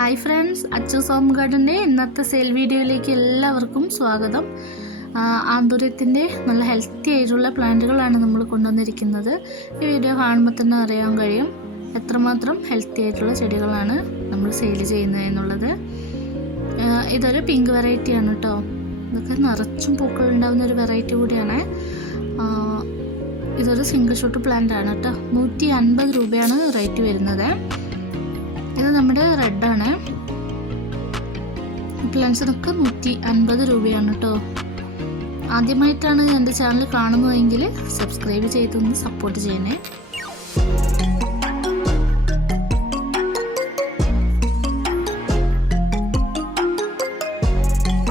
Hi friends, Achus home ഗാർഡൻ്റെ ഇന്നത്തെ sale വീഡിയോയിലേക്ക് എല്ലാവർക്കും സ്വാഗതം. ആന്തൂര്യത്തിൻ്റെ നല്ല ഹെൽത്തി ആയിട്ടുള്ള പ്ലാന്റുകളാണ് നമ്മൾ കൊണ്ടുവന്നിരിക്കുന്നത്. ഈ വീഡിയോ കാണുമ്പോൾ തന്നെ അറിയാൻ കഴിയും എത്രമാത്രം ഹെൽത്തി ആയിട്ടുള്ള ചെടികളാണ് നമ്മൾ സെയിൽ ചെയ്യുന്നത് എന്നുള്ളത്. ഇതൊരു പിങ്ക് വെറൈറ്റിയാണ് കേട്ടോ. ഇതൊക്കെ നിറച്ചും പൂക്കൾ ഉണ്ടാകുന്ന ഒരു വെറൈറ്റി കൂടിയാണ്. ഇതൊരു സിംഗിൾ ഷൂട്ട് പ്ലാന്റ് ആണ് കേട്ടോ. 150 രൂപയാണ് റേറ്റ് വരുന്നത്. ഇത് നമ്മുടെ റെഡാണ്. പ്ലാന്റ്സിനൊക്കെ 150 രൂപയാണ് കേട്ടോ. ആദ്യമായിട്ടാണ് എൻ്റെ ചാനൽ കാണുന്നതെങ്കിൽ സബ്സ്ക്രൈബ് ചെയ്തൊന്ന് സപ്പോർട്ട് ചെയ്യണേ.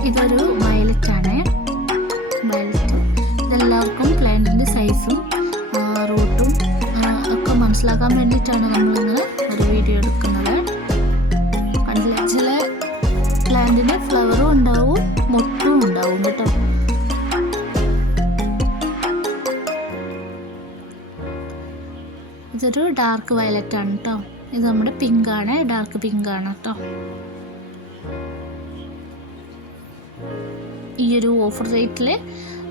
ഇതൊരു വയലറ്റ് ആണ്. വയലറ്റ് ഇതെല്ലാവർക്കും പ്ലാന്റിൻ്റെ സൈസും റൂട്ടും ഒക്കെ മനസ്സിലാക്കാൻ വേണ്ടിയിട്ടാണ് നമ്മളിന്ന് ഒരു വീഡിയോ എടുക്കുന്നത്. ചില പ്ലാന്റിന് ഫ്ലവറും ഉണ്ടാവും, മൊട്ടും ഉണ്ടാവും കേട്ടോ. ഇതൊരു ഡാർക്ക് വയലറ്റ് ആണ് കേട്ടോ. ഇത് നമ്മുടെ പിങ്ക് ആണ്, ഡാർക്ക് പിങ്ക് ആണ് കേട്ടോ. ഈ ഒരു ഓഫർ റേറ്റിൽ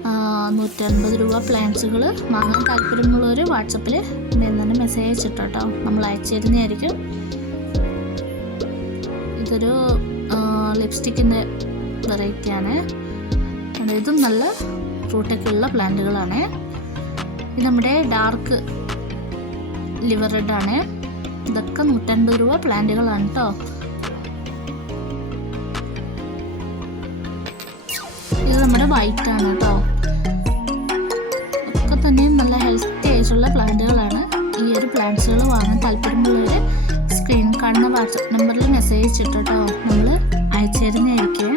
150 രൂപ പ്ലാന്റ്സുകൾ വാങ്ങാൻ താല്പര്യമുള്ളവർ വാട്സപ്പിൽ തന്നെ മെസ്സേജ് അയച്ചിട്ടോ കേട്ടോ, നമ്മൾ അയച്ചു തരുന്നതായിരിക്കും. ഇതൊരു ലിപ്സ്റ്റിക്കിൻ്റെ വെറൈറ്റിയാണ്. ഇതും നല്ല റൂട്ടൊക്കെ ഉള്ള പ്ലാന്റുകളാണ്. ഇത് നമ്മുടെ ഡാർക്ക് ലിവർ റെഡ് ആണ്. ഇതൊക്കെ 150 രൂപ പ്ലാന്റുകളാണ് കേട്ടോ. ഇത് നമ്മുടെ വൈറ്റ് ആണ് കേട്ടോ. ഒക്കെ തന്നെ നല്ല ഹെൽത്തി ആയിട്ടുള്ള പ്ലാന്റുകളാണ്. ഈ ഒരു പ്ലാന്റ്സുകൾ വാങ്ങാൻ താല്പര്യമുള്ളവർ സ്ക്രീൻ കാണുന്ന വാട്സപ്പ് നമ്പറിൽ മെസ്സേജ് ഇട്ടിട്ടോ നമ്മൾ അയച്ചു തരുന്നതായിരിക്കും.